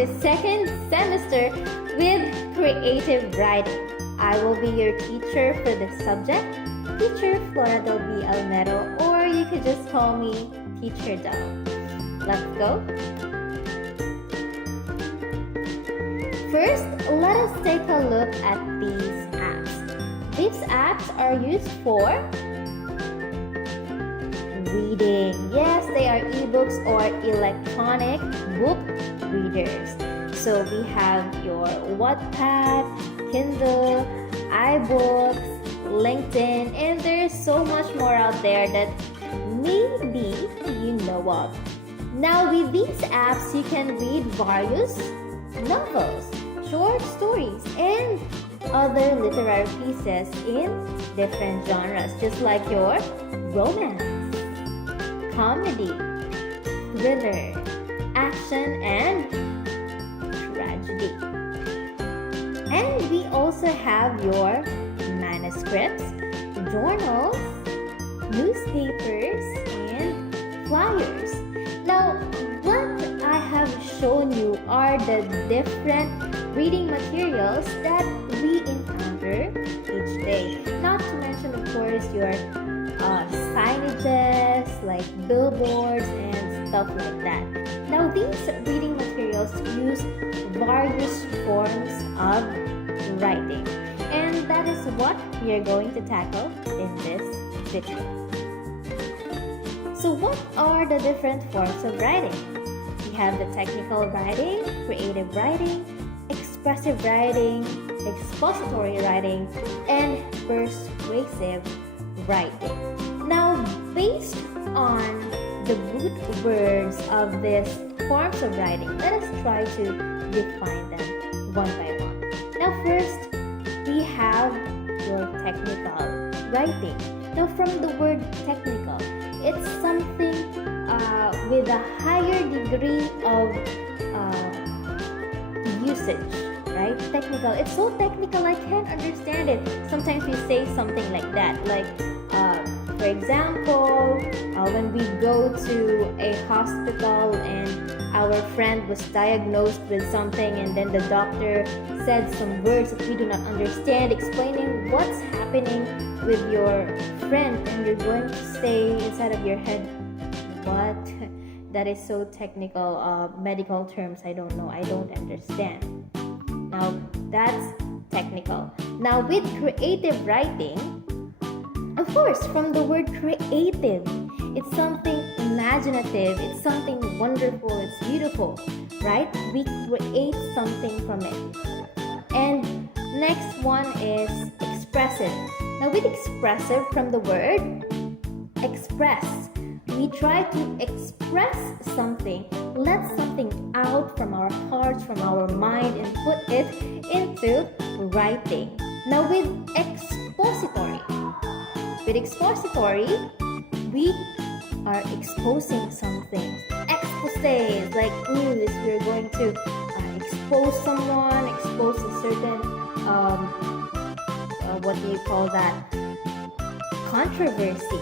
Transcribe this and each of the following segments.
the second semester with creative writing. I will be your teacher for this subject, Teacher Floradel B. Almero, or you could just call me TeacherDel. Let's go. First, let us take a look at these apps. These apps are used for reading. Yes, they are ebooks or electronic book readers. So we have your Wattpad, Kindle, iBooks, LinkedIn, and there's so much more out there that maybe you know of. Now with these apps, you can read various novels, short stories, and other literary pieces in different genres, just like your romance, comedy, thriller, action, and tragedy. And we also have your manuscripts, journals, newspapers, and flyers. Now, what I have shown you are the different reading materials that we encounter each day. Not to mention, of course, your signages like billboards and stuff like that. Now, these reading materials use various forms of writing, and that is what we are going to tackle in this video. So what are the different forms of writing? We have the technical writing, creative writing, expressive writing, expository writing, and persuasive writing. Now, based on the root words of these forms of writing, let us try to define them one by one. Now, first, we have your technical writing. Now, from the word technical, it's something with a higher degree of usage, right? Technical. It's so technical, I can't understand it. Sometimes we say something like that, like for example, when we go to a hospital and our friend was diagnosed with something, and then the doctor said some words that we do not understand, explaining what's happening with your friend, and you're going to say inside of your head, what? That is so technical, medical terms, I don't know, I don't understand. Now, that's technical. Now, with creative writing, of course, from the word creative, it's something imaginative, it's something wonderful, it's beautiful, right? We create something from it. And next one is expressive. Now with expressive, from the word express, we try to express something, let something out from our hearts, from our mind, and put it into writing. Now with expository, we are exposing something. Exposes, like news, we're going to expose someone, expose a certain what do you call that, controversy,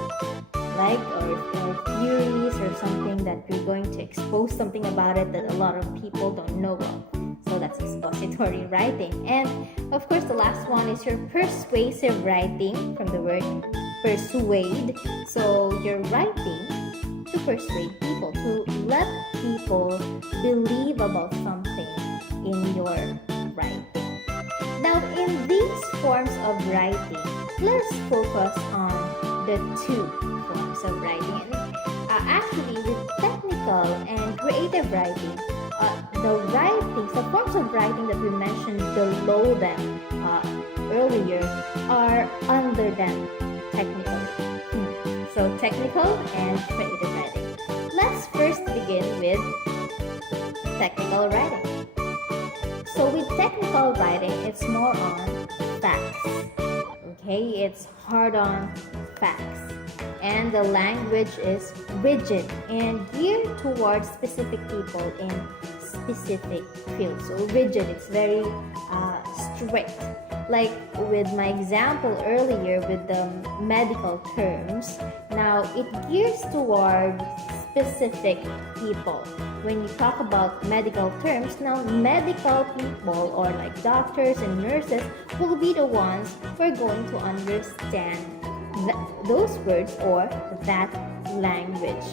like or theories or something, that we're going to expose something about it that a lot of people don't know of. So that's expository writing. And of course, the last one is your persuasive writing, from the word persuade. So you're writing to persuade people, to let people believe about something in your writing. Now, in these forms of writing, let's focus on the two forms of writing. Actually, with technical and creative writing, the forms of writing that we mentioned below them earlier are under them technically. So technical and creative writing. Let's first begin with technical writing. So with technical writing, it's more on facts. Okay, it's hard on facts. And the language is rigid and geared towards specific people in specific fields. So rigid, it's very strict. Like with my example earlier with the medical terms, now it gears towards specific people. When you talk about medical terms, now medical people or like doctors and nurses will be the ones who are going to understand those words or that language.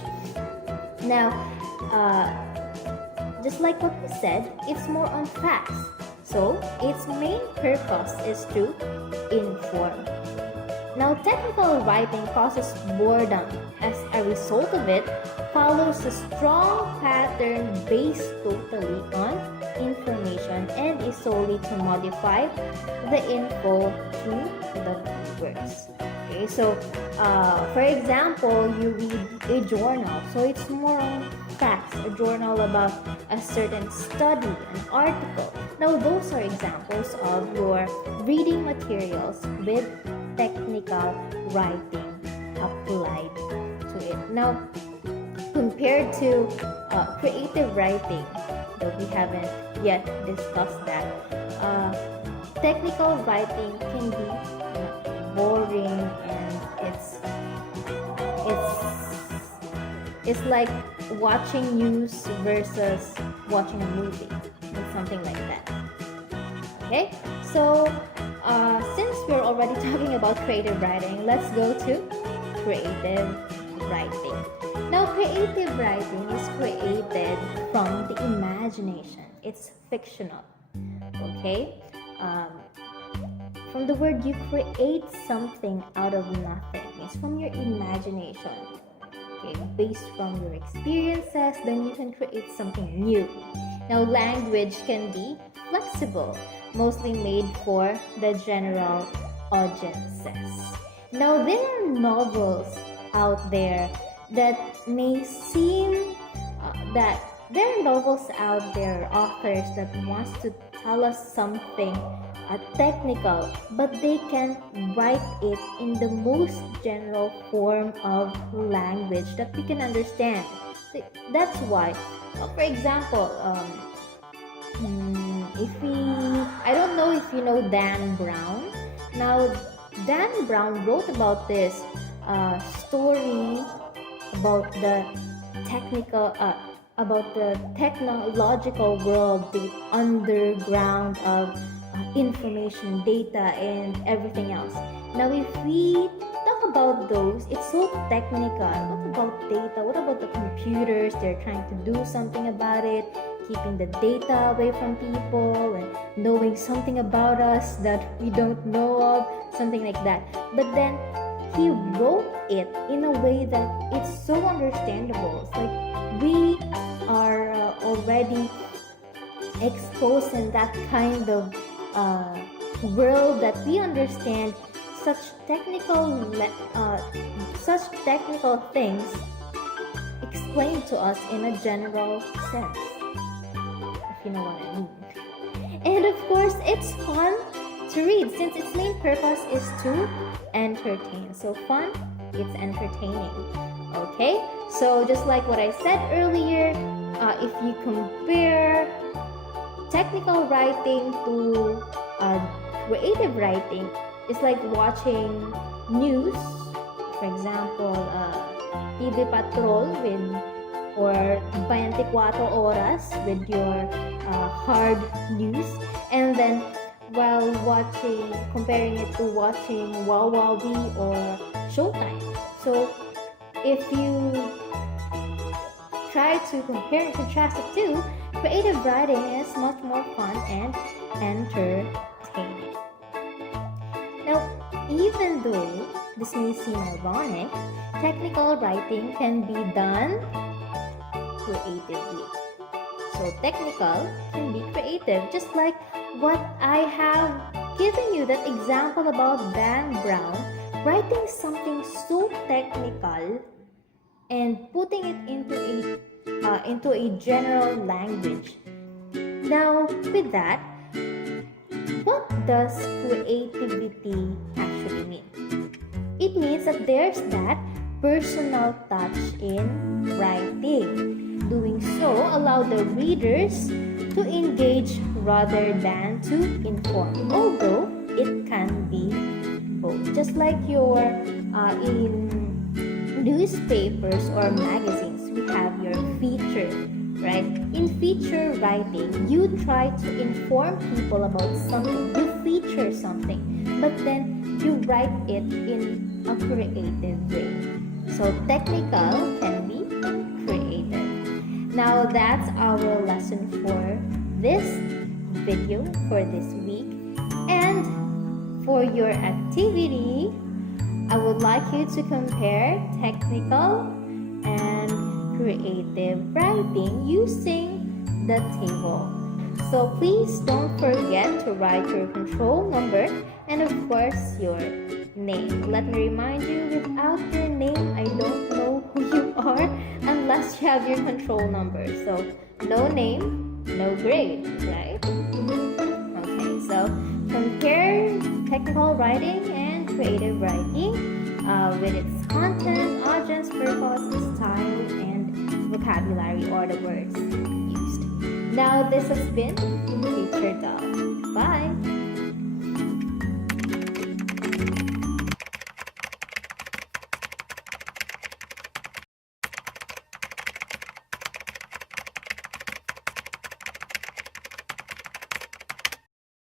Now, just like what we said, it's more on facts. So, its main purpose is to inform. Now, technical writing causes boredom. As a result of it, follows a strong pattern based totally on information and is solely to modify the info to the words. Okay, so for example, you read a journal, so it's more on facts, a journal about a certain study, an article. Now, those are examples of your reading materials with technical writing applied to it. Now, compared to creative writing, though we haven't yet discussed that, technical writing can be boring, and it's like watching news versus watching a movie. It's something like that. Okay, so since we're already talking about creative writing, let's go to creative writing. Now, creative writing is created from the imagination. It's fictional. Okay, from the word, you create something out of nothing. It's from your imagination. Okay, based from your experiences, then you can create something new. Now, language can be flexible, mostly made for the general audiences. Now, there are novels out there that may seem that there are novels out there, authors that wants to tell us something technical, but they can write it in the most general form of language that we can understand. That's why, for example, I don't know if you know Dan Brown. Now, Dan Brown wrote about this story about the technological world, the underground of information, data, and everything else. Now, if we talk about those, it's so technical. What about data? What about the computers? They're trying to do something about it, keeping the data away from people and knowing something about us that we don't know of, something like that. But then he wrote it in a way that it's so understandable. It's like we are already exposed in that kind of world that we understand such technical things explained to us in a general sense, if you know what I mean. And of course, it's fun to read since its main purpose is to entertain. So fun, it's entertaining. Okay, so just like what I said earlier, if you compare technical writing to creative writing, it's like watching news. For example, TV Patrol or 24 Oras with your hard news, and then while comparing it to watching Wawawi or Showtime. So if you try to compare and contrast the two, creative writing is much more fun and entertaining. Now, even though this may seem ironic, technical writing can be done creatively. So technical can be creative, just like what I have given you that example about Dan Brown writing something so technical and putting it into a general language. Now, with that, what does creativity actually mean? It means that there's that personal touch in writing. Doing so allow the readers to engage rather than to inform, although it can be both. Just like in newspapers or magazines, we have feature, right? In feature writing, you try to inform people about something, you feature something, but then you write it in a creative way. So technical can be creative. Now that's our lesson for this video for this week. And for your activity, I would like you to compare technical and creative writing using the table. So please don't forget to write your control number and of course your name. Let me remind you, without your name, I don't know who you are unless you have your control number. So no name, no grade, right? Okay, so compare technical writing and creative writing with its content, audience, purpose, style, and vocabulary or the words used. Now this has been TeacherDel. Bye!